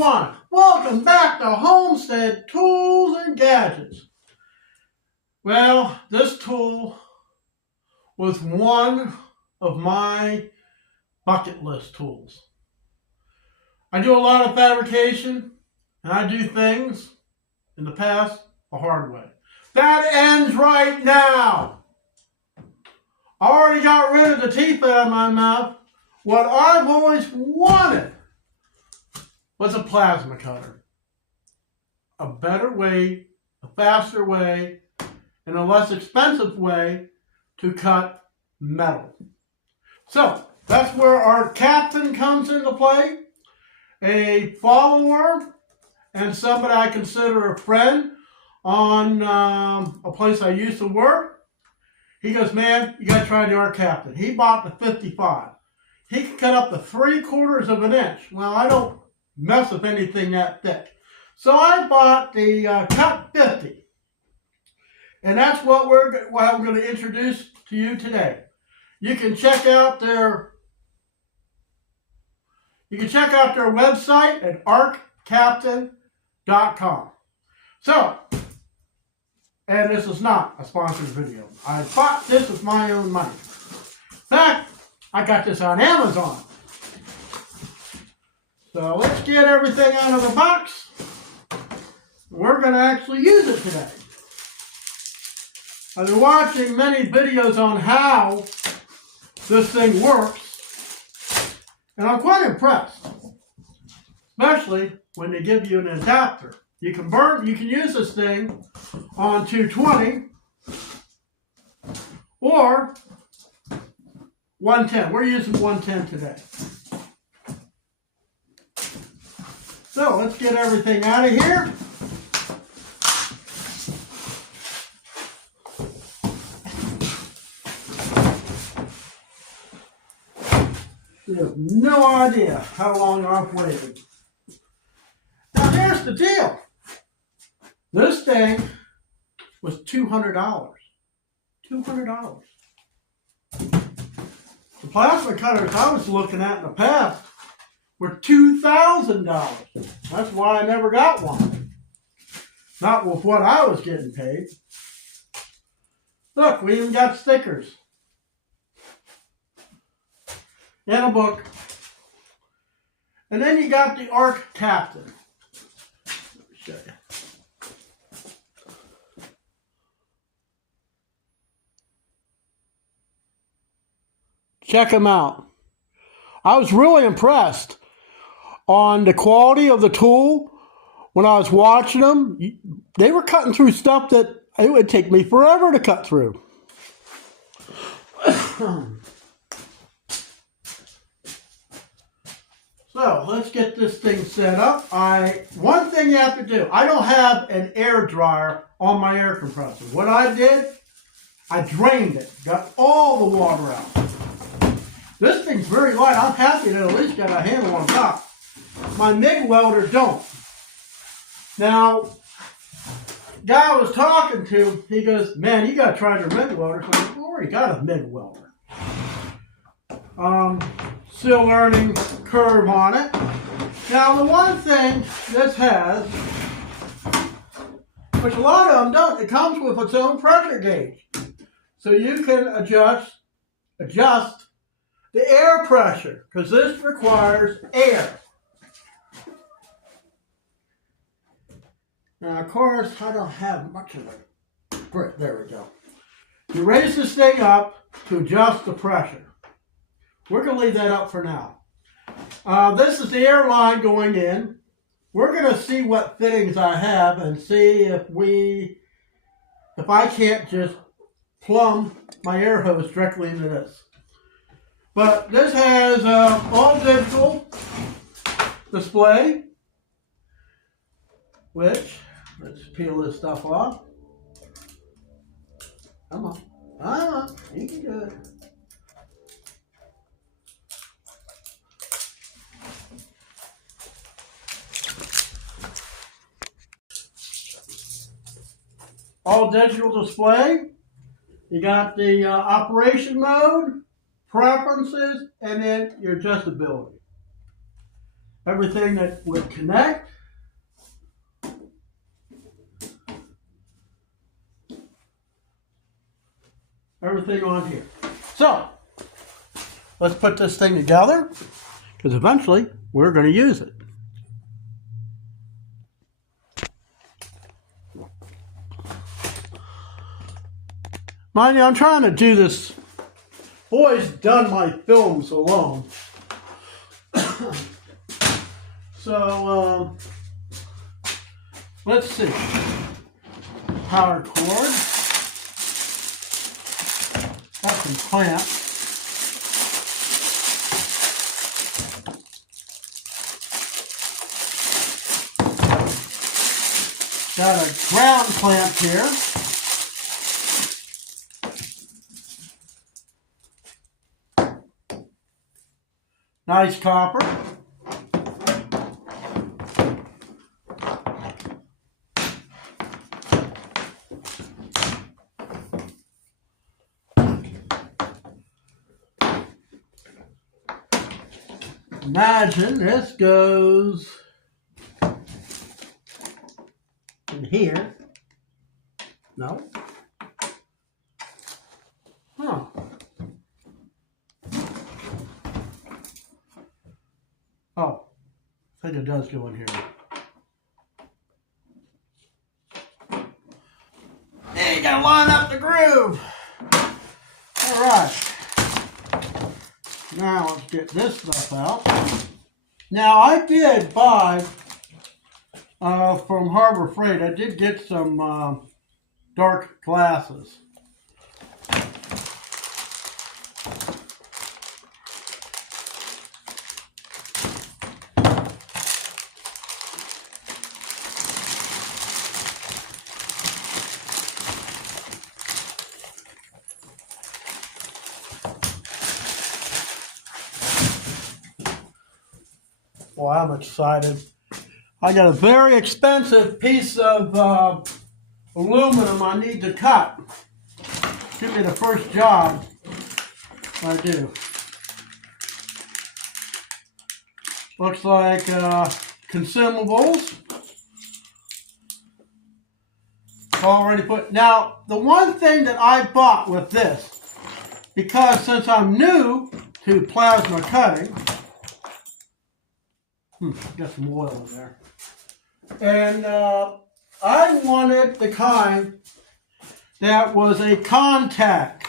everyone, welcome back to Homestead Tools and Gadgets. Well, this tool was one of my bucket list tools. I do a lot of fabrication and I do things in the past the hard way. That ends right now. I already got rid of the teeth out of my mouth. What I've always wanted was a plasma cutter. A better way, a faster way, and a less expensive way to cut metal. So that's where Arccaptain comes into play. A follower and somebody I consider a friend on a place I used to work. He goes, man, you got to try the Arccaptain. He bought the 55. He can cut up to 3/4 of an inch. Well, I don't mess with anything that thick. So I bought the cut 50. And that's what I'm going to introduce to you today. You can check out their website at arccaptain.com. So, and this is not a sponsored video. I bought this with my own money. In fact, I got this on Amazon. So let's get everything out of the box. We're going to actually use it today. I've been watching many videos on how this thing works, and I'm quite impressed. Especially when they give you an adapter. You can use this thing on 220 or 110. We're using 110 today. So let's get everything out of here. You have no idea how long I've waited. Now here's the deal. This thing was $200. $200. The plasma cutters I was looking at in the past were $2,000. That's why I never got one. Not with what I was getting paid. Look, we even got stickers. And a book. And then you got the Arccaptain. Let me show you. Check them out. I was really impressed on the quality of the tool. When I was watching them, they were cutting through stuff that it would take me forever to cut through. So let's get this thing set up. One thing you have to do, I don't have an air dryer on my air compressor. What I did, I drained it, got all the water out. This thing's very light. I'm happy that at least got a handle on top. My MIG welder don't. Now, guy I was talking to, he goes, man, you got to try your MIG welder. So I already got a MIG welder. Still learning curve on it. Now, the one thing this has, which a lot of them don't, it comes with its own pressure gauge. So you can adjust the air pressure, because this requires air. Now, of course, I don't have much of it. Great, there we go. You raise this thing up to adjust the pressure. We're going to leave that up for now. This is the air line going in. We're going to see what fittings I have and see if I can't just plumb my air hose directly into this. But this has all digital display, which, let's peel this stuff off. Come on. You can do it. All digital display. You got the operation mode, preferences, and then your adjustability. everything that would connect. Everything on here. So, let's put this thing together, because eventually we're going to use it. Mind you, I'm trying to do this. Always done my films alone. So, let's see. Power cord. Got some clamps. Got a ground clamp here. Nice copper. Imagine this goes in here. No. Huh. Oh, I think it does go in here. Hey, you gotta line up the groove. All right. Now let's get this stuff out. Now I did buy from Harbor Freight. I did get some dark glasses. Well, I'm excited. I got a very expensive piece of aluminum I need to cut. Give me the first job I do. Looks like consumables. Already put. Now, the one thing that I bought with this, because since I'm new to plasma cutting, got some oil in there. And I wanted the kind that was a contact.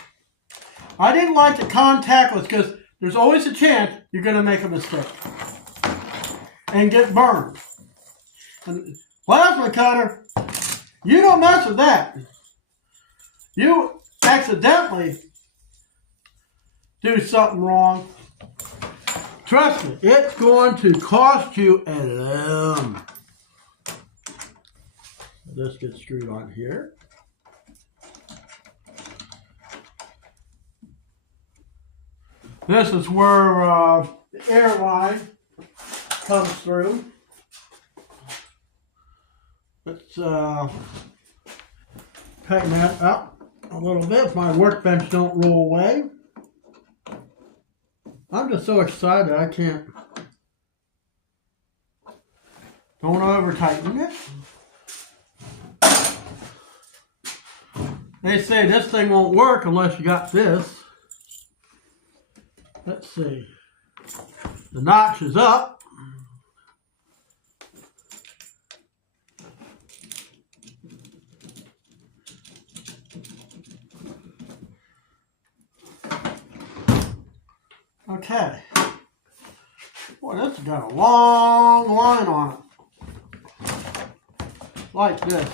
I didn't like the contactless because there's always a chance you're going to make a mistake and get burned. And plasma cutter, you don't mess with that. You accidentally do something wrong. Trust me, it's going to cost you a limb. This gets screwed on here. This is where the air line comes through. Let's tighten that up a little bit if my workbench don't roll away. I'm just so excited I can't. Don't over tighten it. They say this thing won't work unless you got this. Let's see. The notch is up. Okay. Boy, this has got a long line on it. Like this.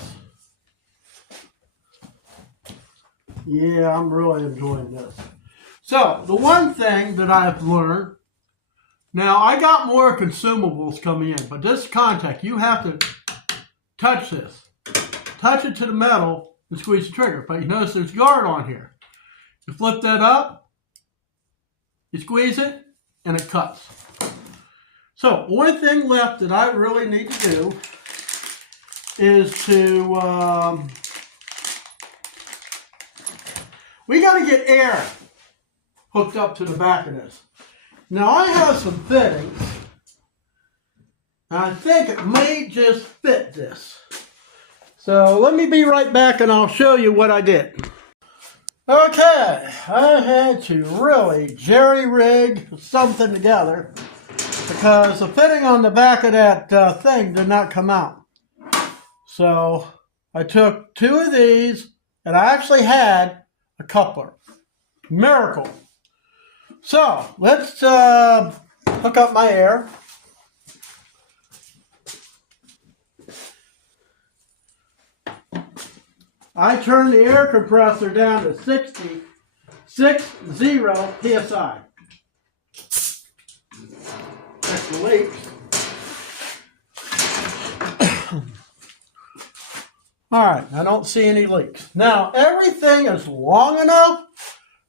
Yeah, I'm really enjoying this. So, the one thing that I've learned, now I got more consumables coming in, but this contact, you have to touch this. Touch it to the metal and squeeze the trigger. But you notice there's guard on here. You flip that up, you squeeze it, and it cuts. So, one thing left that I really need to do is to, we got to get air hooked up to the back of this. Now, I have some fittings I think it may just fit this. So let me be right back and I'll show you what I did. Okay, I had to really jerry-rig something together because the fitting on the back of that thing did not come out. So I took two of these and I actually had a coupler. Miracle. So let's hook up my air. I turned the air compressor down to 60 PSI. That's the leaks. All right, I don't see any leaks. Now, everything is long enough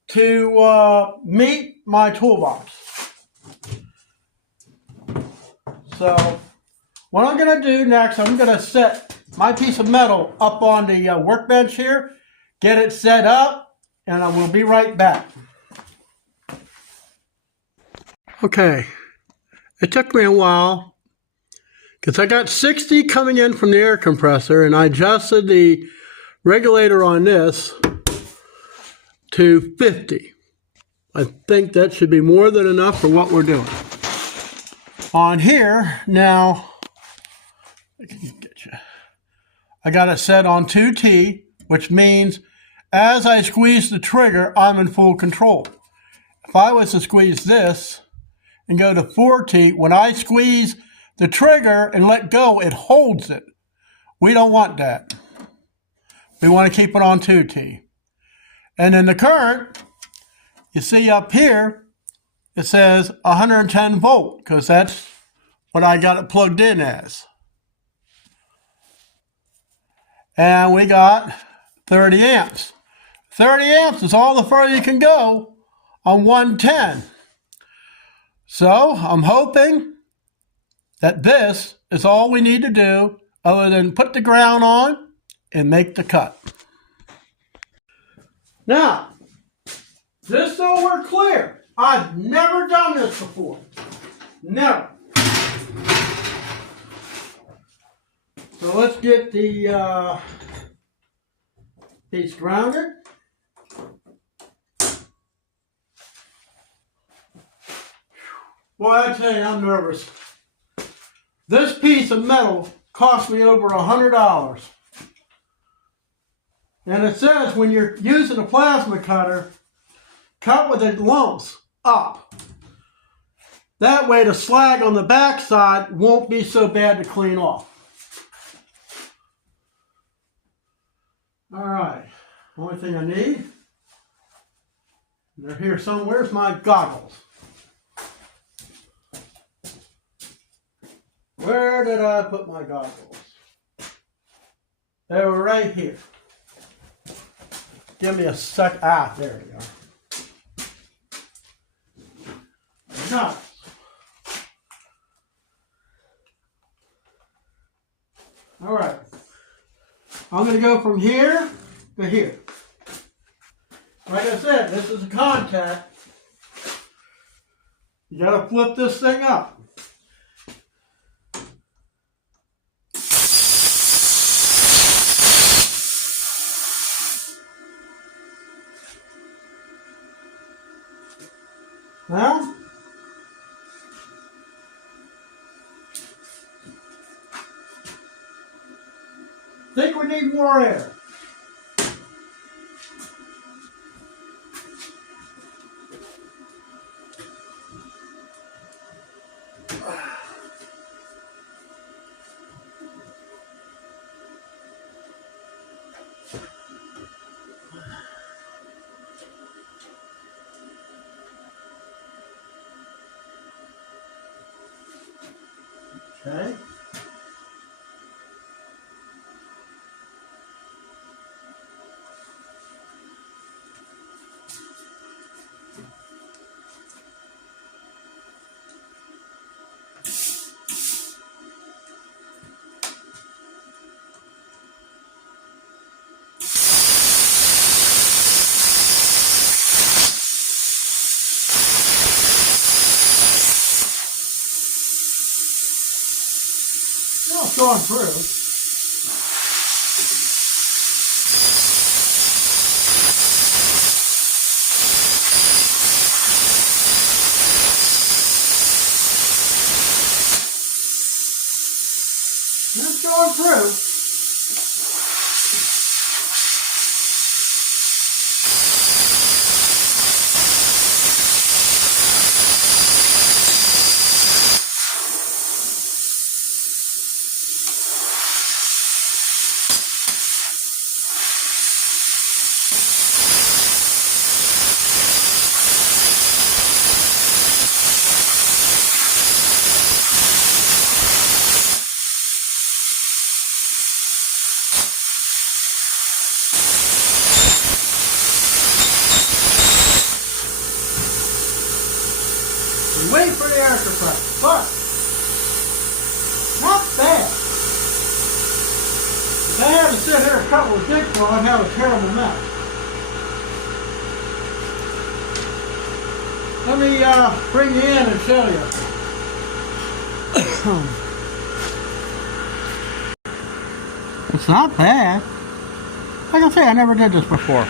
to meet my toolbox. So, what I'm going to do next, I'm going to set my piece of metal up on the workbench here, get it set up, and I will be right back. Okay, it took me a while because I got 60 coming in from the air compressor and I adjusted the regulator on this to 50. I think that should be more than enough for what we're doing. On here, now, I got it set on 2T, which means as I squeeze the trigger, I'm in full control. If I was to squeeze this and go to 4T, when I squeeze the trigger and let go, it holds it. We don't want that. We want to keep it on 2T. And then the current, you see up here, it says 110 volt, because that's what I got it plugged in as. And we got 30 amps. 30 amps is all the further you can go on 110. So I'm hoping that this is all we need to do other than put the ground on and make the cut. Now, just so we're clear, I've never done this before. Never. So let's get the piece grounded. Boy, I tell you, I'm nervous. This piece of metal cost me over $100. And it says when you're using a plasma cutter, cut with the lumps up. That way the slag on the back side won't be so bad to clean off. All right, only thing I need, they're here somewhere, is my goggles. Where did I put my goggles? They were right here. Give me a sec. Ah, there we are. Nice. All right. I'm going to go from here to here. Like I said, this is a contact. You got to flip this thing up. Now, I think we need more air. Okay. it's going through. It's going through. Wait for the air compressor, but not bad. If I had to sit here a couple of dicks on, I'd have a terrible mess. Let me bring you in and show you. It's not bad. Like I say, I never did this before.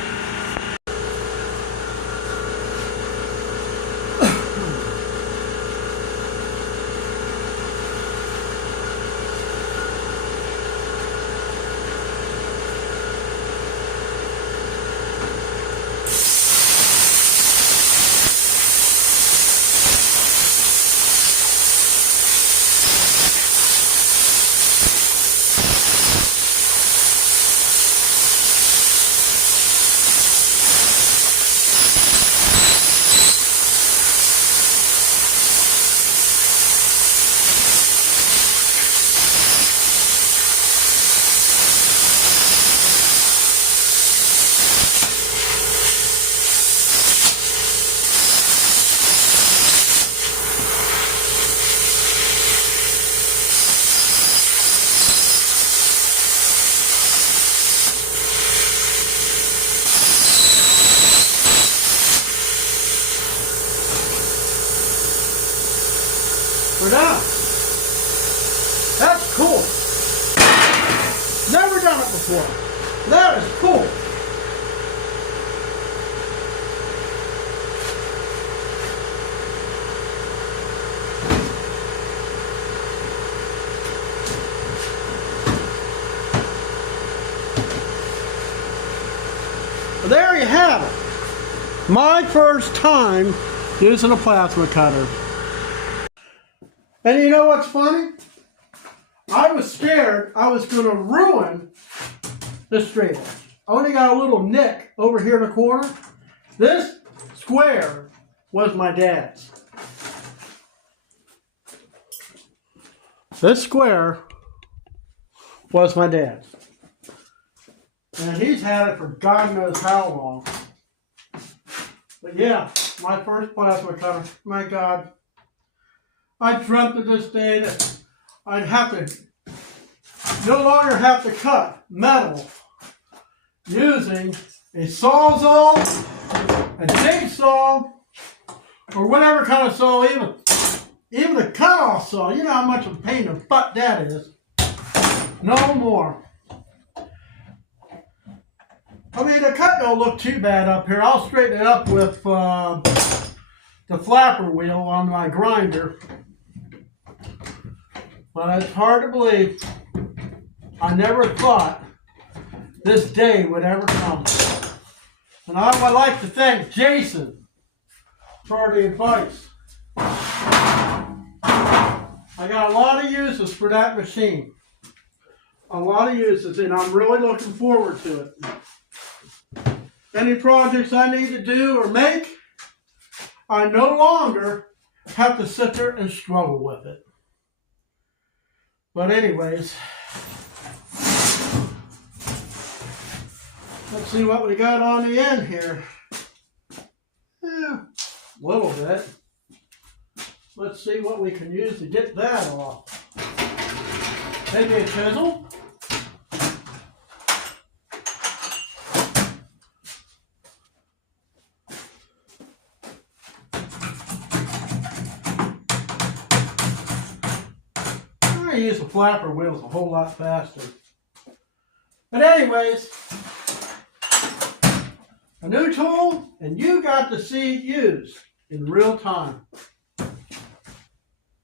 We're done. That's cool. Never done it before. That is cool. Well, there you have it. My first time using a plasma cutter. And you know what's funny? I was scared I was going to ruin this straight edge. I only got a little nick over here in the corner. This square was my dad's. This square was my dad's. And he's had it for God knows how long. But yeah, my first plasma cutter, my God. I dreamt of this day that I'd have to no longer have to cut metal using a sawzall, a jigsaw, or whatever kind of saw, even the cut-off saw. You know how much of a pain in the butt that is. No more. I mean, the cut don't look too bad up here. I'll straighten it up with the flapper wheel on my grinder. But it's hard to believe I never thought this day would ever come. And I would like to thank Jason for the advice. I got a lot of uses for that machine. A lot of uses, and I'm really looking forward to it. Any projects I need to do or make, I no longer have to sit there and struggle with it. But anyways, let's see what we got on the end here. Yeah, a little bit. Let's see what we can use to get that off. Maybe a chisel. to use the flapper wheels a whole lot faster. But anyways, a new tool, and you got to see it used in real time.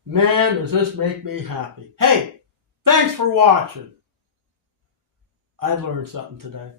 Man, does this make me happy. Hey, thanks for watching. I learned something today.